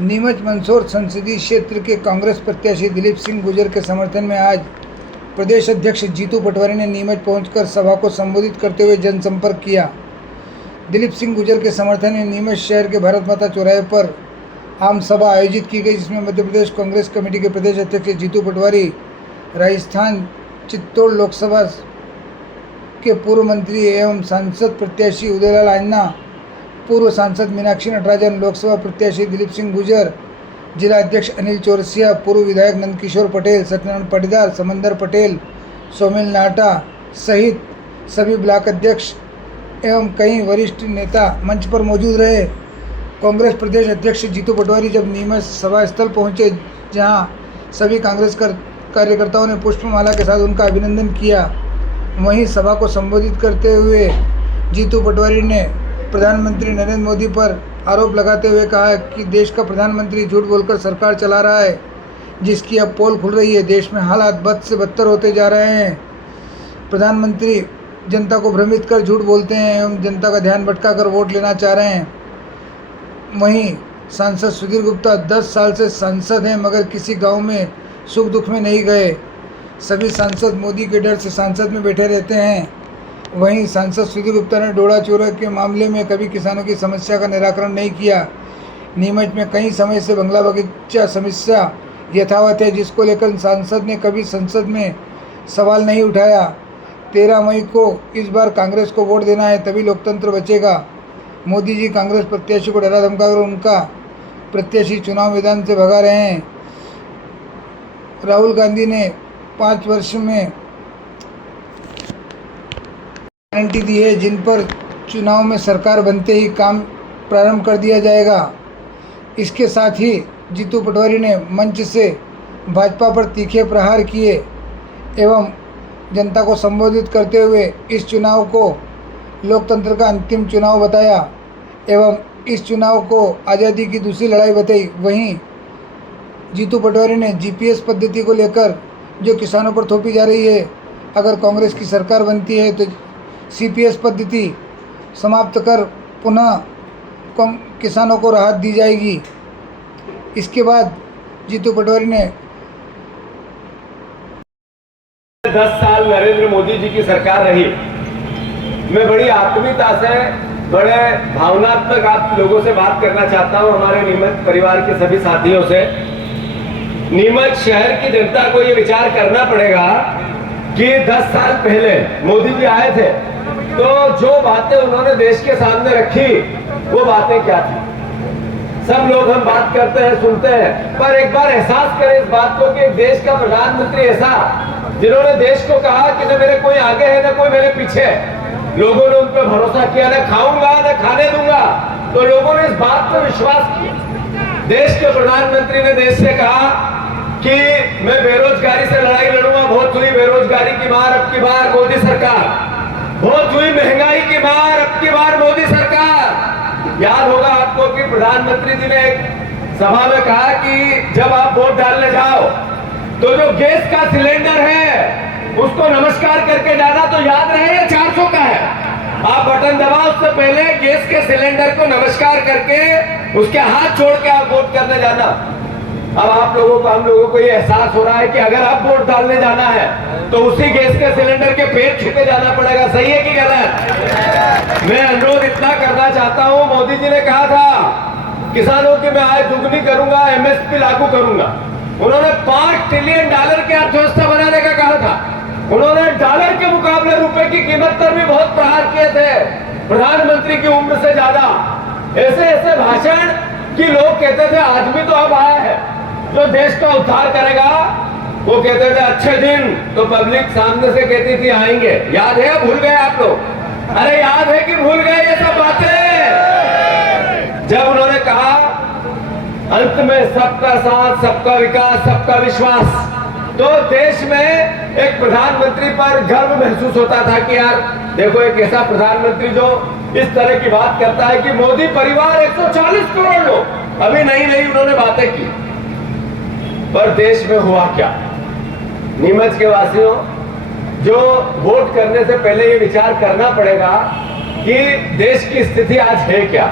नीमच मंदसौर संसदीय क्षेत्र के कांग्रेस प्रत्याशी दिलीप सिंह गुर्जर के समर्थन में आज प्रदेश अध्यक्ष जीतू पटवारी ने नीमच पहुंचकर सभा को संबोधित करते हुए जनसंपर्क किया। दिलीप सिंह गुर्जर के समर्थन में नीमच शहर के भारत माता चौराहे पर आम सभा आयोजित की गई, जिसमें मध्य प्रदेश कांग्रेस कमेटी के प्रदेश अध्यक्ष जीतू पटवारी, राजस्थान चित्तौड़ लोकसभा के पूर्व मंत्री एवं सांसद प्रत्याशी उदयलाल आंजना, पूर्व सांसद मीनाक्षी नटराजन, लोकसभा प्रत्याशी दिलीप सिंह गुर्जर, जिला अध्यक्ष अनिल चौरसिया, पूर्व विधायक नंदकिशोर पटेल, सत्यनारायण पाटीदार, समंदर पटेल, सोमेल नाटा सहित सभी ब्लॉक अध्यक्ष एवं कई वरिष्ठ नेता मंच पर मौजूद रहे। कांग्रेस प्रदेश अध्यक्ष जीतू पटवारी जब नीमच सभा स्थल पहुंचे, जहां सभी कांग्रेस कार्यकर्ताओं ने पुष्पमाला के साथ उनका अभिनंदन किया, वहीं सभा को संबोधित करते हुए जीतू पटवारी ने प्रधानमंत्री नरेंद्र मोदी पर आरोप लगाते हुए कहा कि देश का प्रधानमंत्री झूठ बोलकर सरकार चला रहा है, जिसकी अब पोल खुल रही है। देश में हालात बद से बदतर होते जा रहे हैं। प्रधानमंत्री जनता को भ्रमित कर झूठ बोलते हैं एवं जनता का ध्यान भटकाकर वोट लेना चाह रहे हैं। वहीं सांसद सुधीर गुप्ता 10 साल से सांसद हैं, मगर किसी गांव में सुख दुख में नहीं गए। सभी सांसद मोदी के डर से सांसद में बैठे रहते हैं। वहीं सांसद सुधीर गुप्ता ने डोडा चोरा के मामले में कभी किसानों की समस्या का निराकरण नहीं किया। नीमच में कई समय से बंगला बगीचा समस्या यथावत है, जिसको लेकर सांसद ने कभी संसद में सवाल नहीं उठाया। 13 मई को इस बार कांग्रेस को वोट देना है, तभी लोकतंत्र बचेगा। मोदी जी कांग्रेस प्रत्याशी को डरा धमकाकर उनका प्रत्याशी चुनाव मैदान से भगा रहे हैं। राहुल गांधी ने 5 वर्ष में गारंटी दी है, जिन पर चुनाव में सरकार बनते ही काम प्रारंभ कर दिया जाएगा। इसके साथ ही जीतू पटवारी ने मंच से भाजपा पर तीखे प्रहार किए एवं जनता को संबोधित करते हुए इस चुनाव को लोकतंत्र का अंतिम चुनाव बताया एवं इस चुनाव को आज़ादी की दूसरी लड़ाई बताई। वहीं जीतू पटवारी ने जीपीएस पद्धति को लेकर जो किसानों पर थोपी जा रही है, अगर कांग्रेस की सरकार बनती है तो सीपीएस पद्धति समाप्त कर पुनः किसानों को राहत दी जाएगी। इसके बाद जीतू पटवारी ने 10 साल नरेंद्र मोदी जी की सरकार रही। मैं बड़ी आत्मीयता से, बड़े भावनात्मक आप लोगों से बात करना चाहता हूं, हमारे नीमच परिवार के सभी साथियों से। नीमच शहर की जनता को ये विचार करना पड़ेगा कि 10 साल पहले मोदी जी आए थे तो जो बातें उन्होंने देश के सामने रखी वो बातें क्या थी। सब लोग हम बात करते हैं, सुनते हैं, पर एक बार एहसास करें इस बात को कि देश का प्रधानमंत्री ऐसा, जिन्होंने देश को कहा कि न मेरे कोई आगे है न कोई मेरे पीछे। लोगों ने उन पर भरोसा किया, न खाऊंगा न खाने दूंगा, तो लोगों ने इस बात पर विश्वास किया। देश के प्रधानमंत्री ने देश से कहा कि मैं बेरोजगारी से लड़ाई लड़ूंगा। बहुत हुई बेरोजगारी की मार, अब की बार मोदी सरकार। बहुत हुई महंगाई की मार, अब की बार मोदी सरकार। याद होगा आपको कि प्रधानमंत्री जी ने एक सभा में कहा कि जब आप वोट डालने जाओ तो जो गैस का सिलेंडर है उसको नमस्कार करके जाना, तो याद रहे ये 400 का है। आप बटन दबाओ, उससे पहले गैस के सिलेंडर को नमस्कार करके उसके हाथ छोड़ के आप वोट करने जाना। अब आप लोगों को, हम लोगों को ये एहसास हो रहा है कि अगर आप वोट डालने जाना है तो उसी गैस के सिलेंडर के पेट छू के जाना पड़ेगा। सही है कि गलत? मैं अनुरोध इतना करना चाहता हूं, मोदी जी ने कहा था किसानों की मैं आय दुगनी करूंगा, एमएसपी लागू करूंगा। उन्होंने $5 ट्रिलियन की अर्थव्यवस्था बनाने का कहा था। उन्होंने डॉलर के मुकाबले रुपए की कीमत पर भी बहुत प्रहार किए थे, प्रधानमंत्री की उम्र से ज्यादा। ऐसे ऐसे भाषण कि लोग कहते थे आदमी तो अब आया है जो देश का उद्धार करेगा। वो कहते थे अच्छे दिन, तो पब्लिक सामने से कहती थी आएंगे। याद है? भूल गए आप लोग? अरे याद है कि भूल गए ये सब बातें? जब उन्होंने कहा अंत में सबका साथ, सबका विकास, सबका विश्वास, तो देश में एक प्रधानमंत्री पर गर्व महसूस होता था कि यार देखो एक ऐसा प्रधानमंत्री जो इस तरह की बात करता है कि मोदी परिवार 140 करोड़ लोग, अभी नई नई उन्होंने बातें की। पर देश में हुआ क्या? नीमच के वासियों, जो वोट करने से पहले ये विचार करना पड़ेगा कि देश की स्थिति आज है क्या।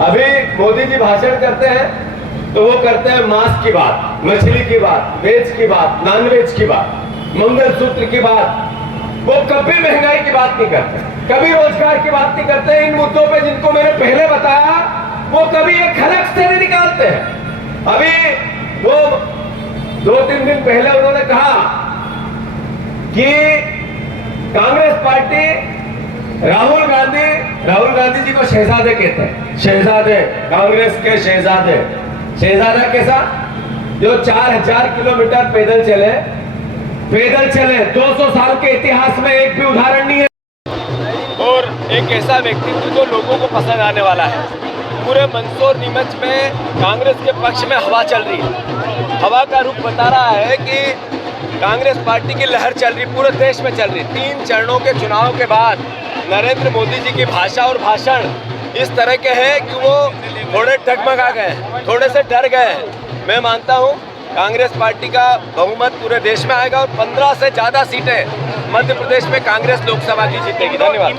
अभी मोदी जी भाषण करते हैं तो वो करते हैं मांस की बात, मछली की बात, वेज की बात, नॉन वेज की बात, मंगलसूत्र की बात। वो कभी महंगाई की बात नहीं करते, कभी रोजगार की बात नहीं करते। इन मुद्दों पे जिनको मैंने पहले बताया वो कभी एक खलक से नहीं निकालते हैं। अभी वो 2-3 दिन पहले उन्होंने कहा कि कांग्रेस पार्टी राहुल गांधी जी को शहजादे कहते हैं। शहजादे, कांग्रेस के शहजादे। शहजादा कैसा? जो 4000 किलोमीटर पैदल चले 200 साल के इतिहास में एक भी उदाहरण नहीं है। और एक ऐसा व्यक्तित्व जो लोगों को पसंद आने वाला है। पूरे मंदसौर नीमच में कांग्रेस के पक्ष में हवा चल रही है। हवा का रुख बता रहा है कि कांग्रेस पार्टी की लहर चल रही, पूरे देश में चल रही। 3 चरणों के चुनाव के बाद नरेंद्र मोदी जी की भाषा और भाषण इस तरह के हैं कि वो थोड़े डगमगा गए, थोड़े से डर गए। मैं मानता हूँ कांग्रेस पार्टी का बहुमत पूरे देश में आएगा और 15 से ज़्यादा सीटें मध्य प्रदेश में कांग्रेस लोकसभा की जीतेगी। धन्यवाद।